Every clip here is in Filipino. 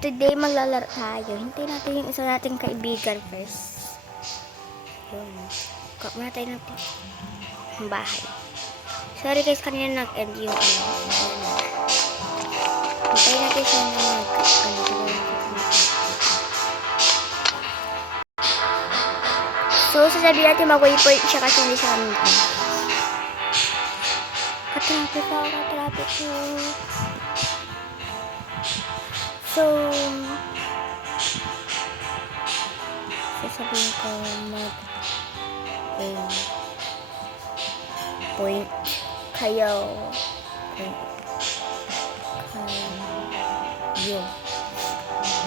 today maglalaro tayo. Hintayin natin yung isa nating kaibigan first. Yun. Kuha muna tayo natin ang bahay. Sorry guys, kanina nag-end yung ano. Hintayin natin siya na So, sasabihin natin mag-waypoint siya kasi hindi siya kami. Katrapik ko. So, sasabihin ko point kayo.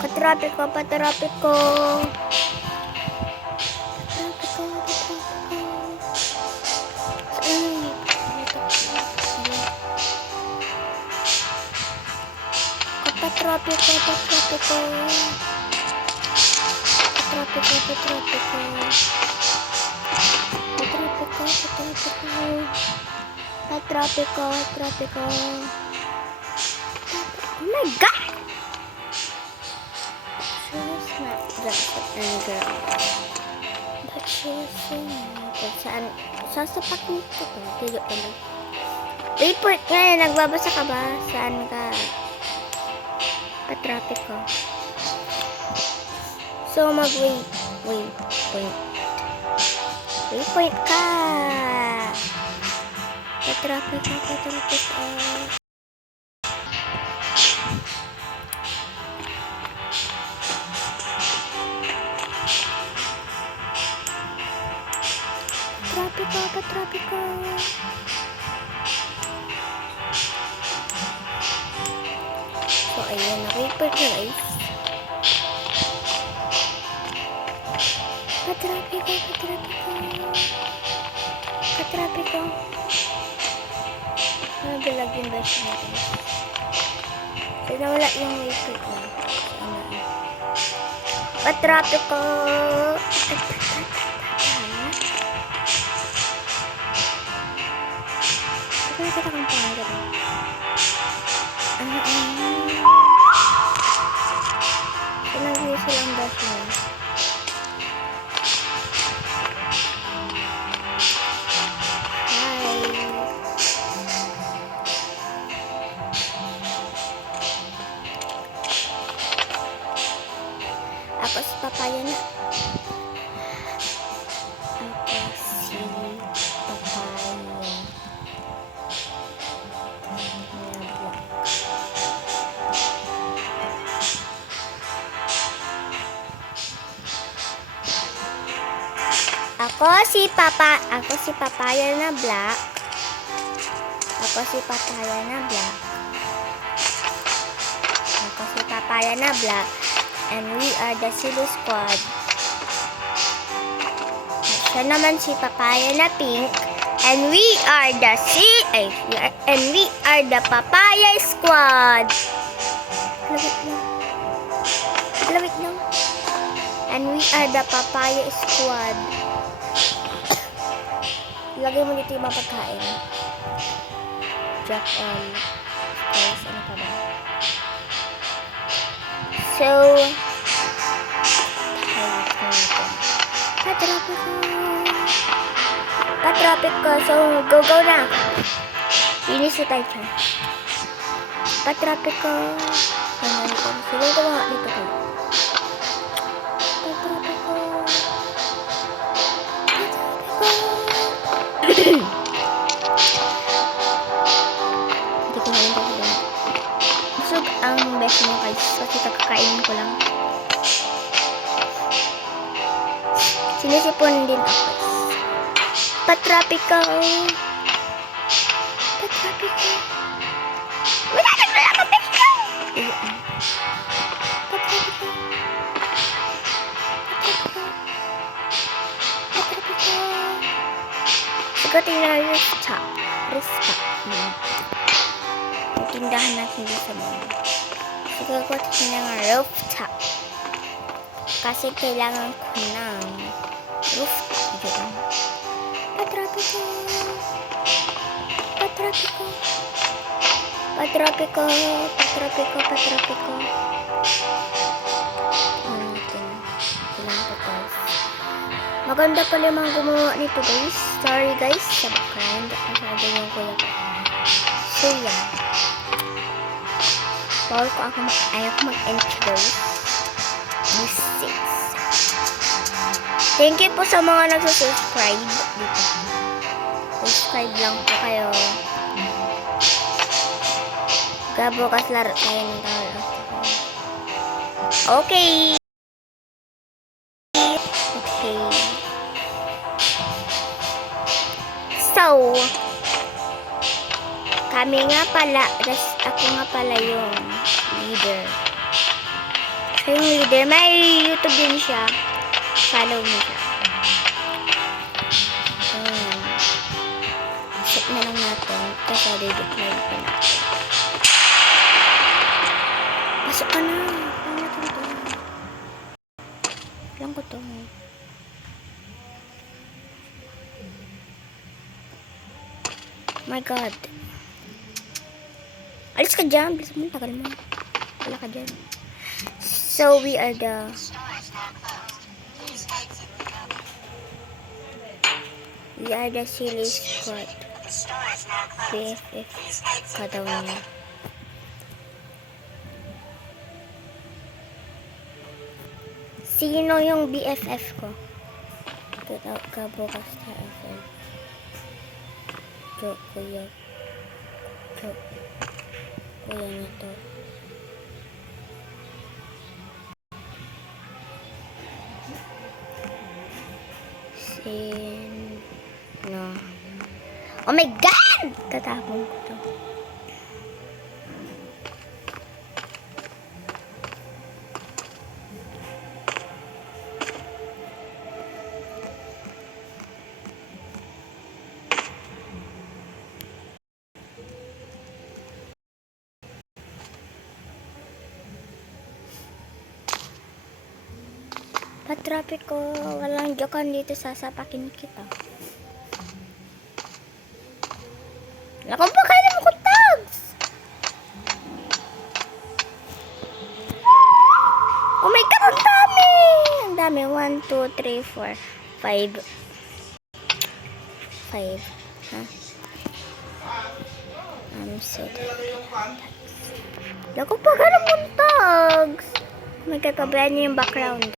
Katrapik ko. Patrapik ko. Oh my god! Saan? Sasapakin ko to. Tiyo ka na. Report ngayon, nagbabasa ka ba? Saan ka? Patrapik ko. So, waypoint ka. Patrapik ko. Patrapik ko. So, ayan. Waypoint na guys. Patrapik ko. Nabalag yung best natin. So, nawala yung waypoint na. Patrapik ko. Kita kang pangalan. Pinag-iisa silang best na. Ako si Papaya na. Ako si Papaya na black. And we are the Silo Squad. Siya naman si Papaya na pink. And we are the Papaya Squad. Lawit lang. And we are the Papaya Squad. Lagay mo dito yung mga pagkain. Drop all. Guys, ano pa ba? So, patrapik ko. So, go na. Inis na tayo dyan. Patrapik ko. Sige ko mga dito ko. Hindi ko ngayon kasi busog ang best mo guys. So, kakainin ko lang. Sinisipon din ako. Patrapik ko. Wala na ako best ko. Patrapik ko. Sigutin na rooftop. Tindahan natin dito sa mga. Sigutin na rooftop. Kasi kailangan ko ng rooftop. Diyan. Patrapik ko. Maganda pala yung mga gumawa nito guys. Sorry guys sa background. Masyado yung kuya ko. So yeah. Bawal ko ayaw ko mag-entry guys. This is. Thank you po sa mga nagsusubscribe dito. Subscribe lang po kayo. Bukas laro tayo ng tawal. Okay. Okay. So, kami nga pala, ako nga pala yung leader. Siya yung leader. May YouTube din siya. Follow mo siya. Set na lang natin. Kasi i-decline pa natin. Pasok ka na. Paano natin ito? Alam ko ito. My God. Alis ka dyan. Bilis mo. Tagal mo. Wala ka dyan. So, we are the... We are the silly squad. BFF ka daw niya. Sino yung BFF ko? Kabukas na FM. Kuya. Kuya na to. No. Oh my God! Tatapon ko to. Traffic ko, walang jokan dito, sasapakin kita. Lakong pa kaya mo ko tags! Oh my God, ang dami! Ang dami, 1, 2, 3, 4, 5. 5. Ha? I'm so tired. Lakong pa kaya mo tags! Oh my God, pabayaan niyo yung background.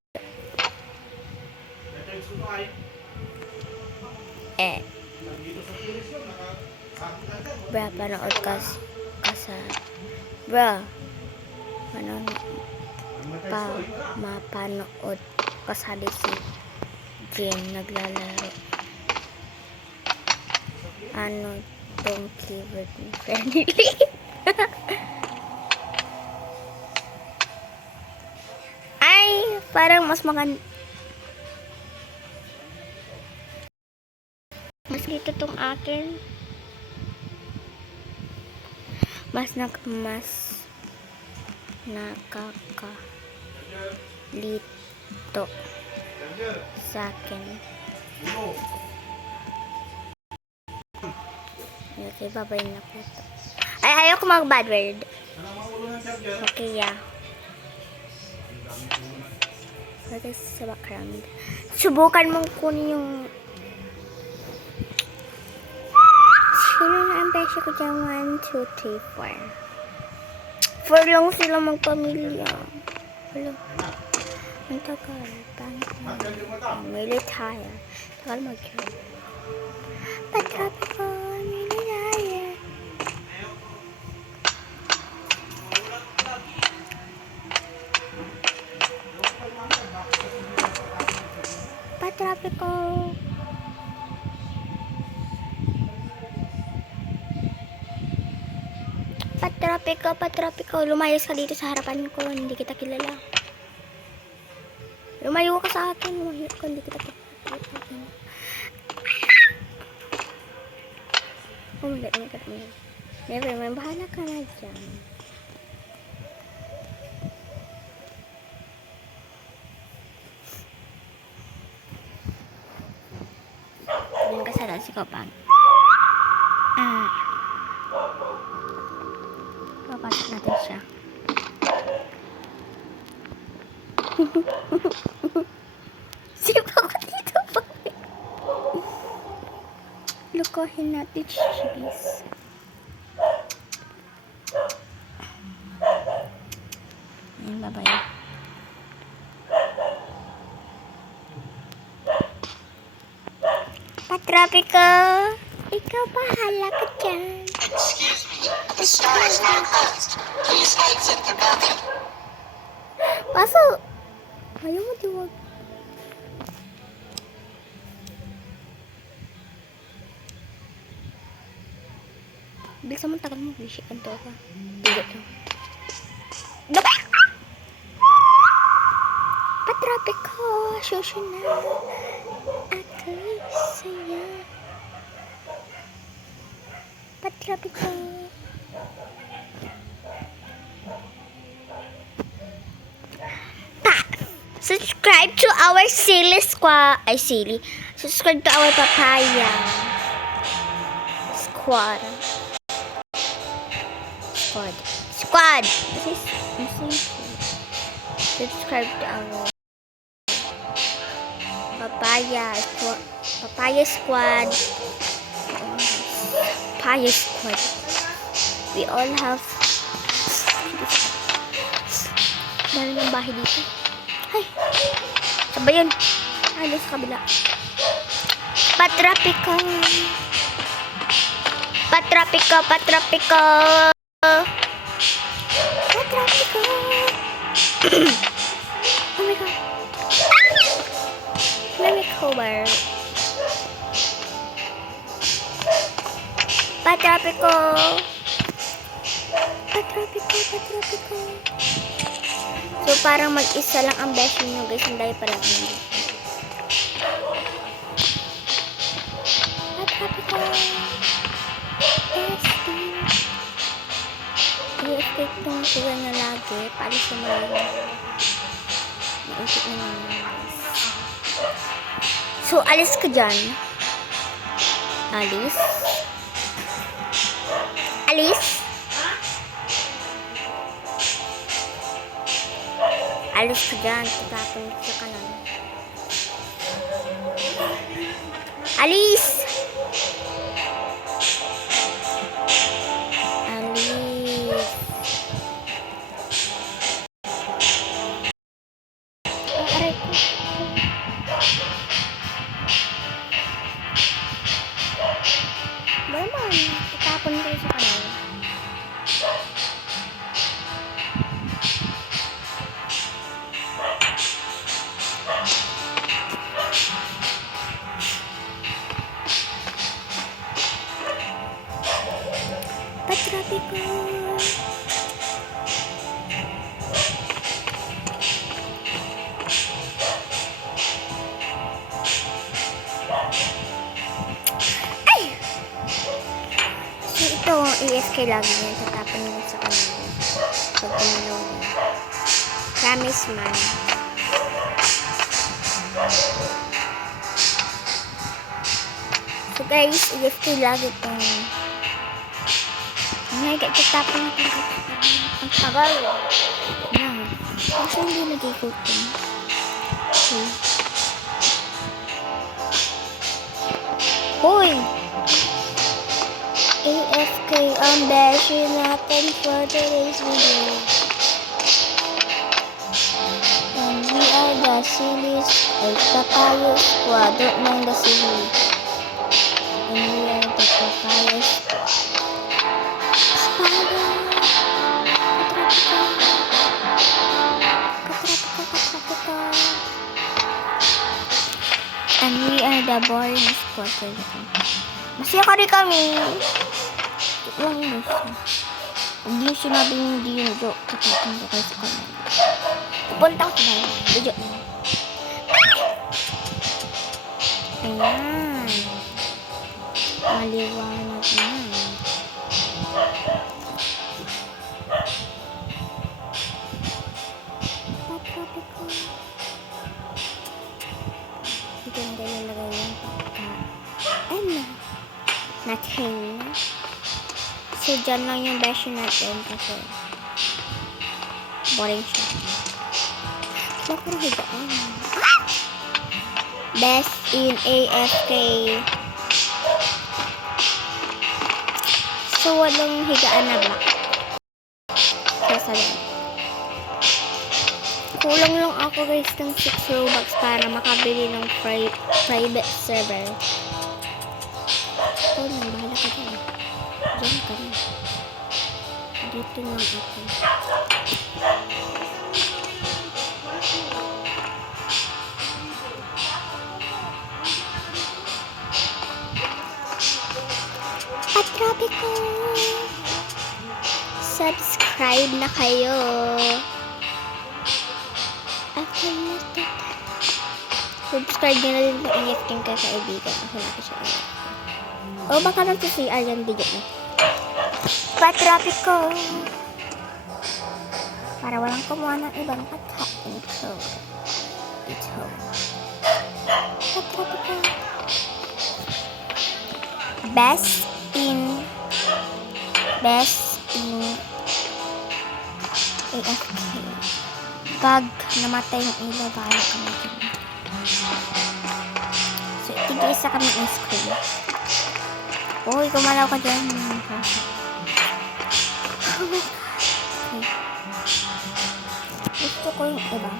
Bra, panood ka sa bra, mapanood kasali si Jen naglalaro. Ano tong keyword ni friendly? Ay, parang mas maganda. Mas dito tong akin. Mas nakakalito sa akin. Okay, babay na po ito. Ay, ayoko mag bad word. Okay, yeah. Okay, sa background. Subukan mong kunin yung... Sino na ang beshi ko dyan? 1, 2, 3, 4. 4 lang sila magpamilya. Wala. Ang tagal. Mili tayo. Tagal mag-job. Patrapi ko. Mili tayo. Patrapi ko. Patrapik ko. Lumayas ka dito sa harapan ko. Hindi kita kilala. Lumayo ka sa akin. Lumayo ka. Hindi kita kilala. Oh my God. Never mind. Bahala ka na dyan. Diyan ka sa si Kapag. Papasok natin siya. Sipa ko dito. Kuhin natin cheese. Ayan, bye-bye. Patropical, ikaw bahala ka dyan. Excuse me, the store is now closed. Please exit the building. Pasok! Ayaw mo, diwag. Bilisan mo, tagal mo. Bisit ang to ka. Bisit to. Patropical, shosho na. Ako sa'yo. Patropical. Subscribe to our silly squad. Ay, silly. Subscribe to our papaya squad. Squad. Subscribe to our papaya squad. Papaya squad. We all have. Dahil ng bahay dito. Ay, sabay yun. Alis sa kabila. Patropical. Oh my god. Let me cover. Patropical. So, parang mag-isa lang ang beshi nyo, guys. Hindi pala kami. I-escape tong sila na lagi. Paalis sa mga naisip na naman. So, alis ka dyan. Alis. Alis ka dyan. Tatapon sa kanan. Alis! Aray ko. Ba naman? Tatapon ko sa kanan. Patropical. Ay! So ito ang AFK lagi niya. Tatapon niya sa kanila. Pag tumalaw niya. Promise man. So guys, AFK lagi itong may tatapon natin ang tagal. Yan. Kasi hindi nag-ikot yun. Okay. Hoy! AFK ang beshi natin for today's video. And we are the sillies ay papaya squad ng the silly. And we are the papaya squad. And we are the boring squad. Masaya ka rin kami. Lang yun. Huwag yung sinabing hindi yun. Kapatang ko kayo sa kanila. Pupunta ko sa bahay. Video mo. Ayan. Maliwanag na. Patropical. Ganda yung lagay yung pagka. Ano? Natin. So, dyan lang yung beshi natin kasi boring siya. Wala ko rin higaan. Best in AFK. Kaso walang higaan na black. Sasabihin. Kulang lang ako guys ng 6 Robux para makabili ng private server. Ikaw na, bahala ka dyan. Diyan ka na. Dito lang ako. Patrabi ko! Subscribe na kayo! Subscribe nyo na din po ang aking kaibigan. Ako na siya. O baka lang si CR yung video mo. Patrapik ko. Para walang kumuha ng ibang kata. Ito. Patrapik ko. Best in AFK. Pag namatay yung ilaw, bahala kami dyan. So, tig-isa kami ng screen. Uy, kumalaw ka dyan. Okay. Gusto ko yung iba.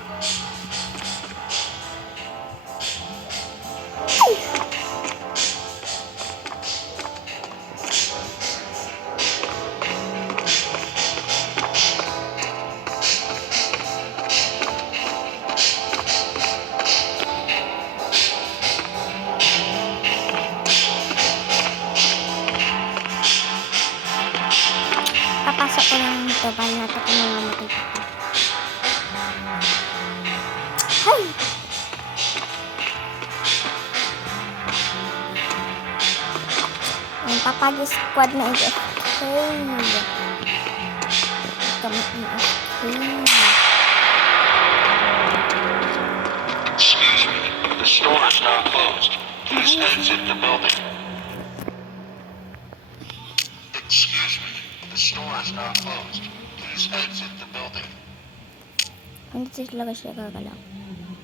Papasok ko lang ito. Bali natin kung namamatay ko. Hay! Ang papag-squad na ito. Hey! Kami AFK. Excuse me, the store is now closed. Please exit the building. Excuse me, the store is now closed. Please exit the building. Hindi talaga siya gagalaw.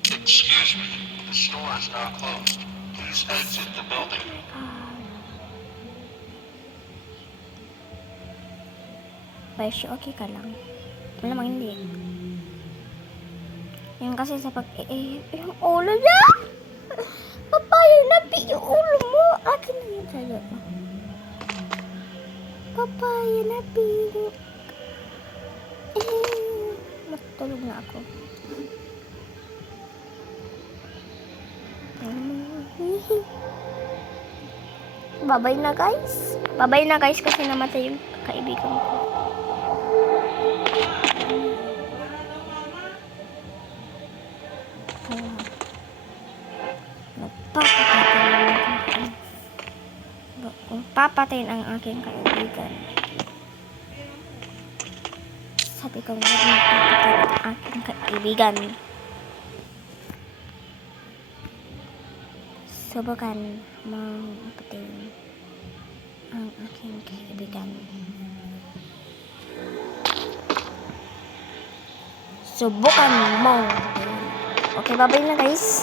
Excuse me, the store is now closed. Please exit the building. Presyo, okay ka lang. Malamang hindi. Yan kasi sa yung ulo niya! Papaya na yung ulo mo! Akin na yun sa'yo. Papaya na matulog na ako. Babay na guys. Babay na guys kasi namatay yung kaibigan ko. Papatayin ang aking kaibigan. Sabi ko nga papatayin ang aking kaibigan. Subukan mong patayin ang aking kaibigan. Subukan mong patayin. Okay, bye-bye na guys.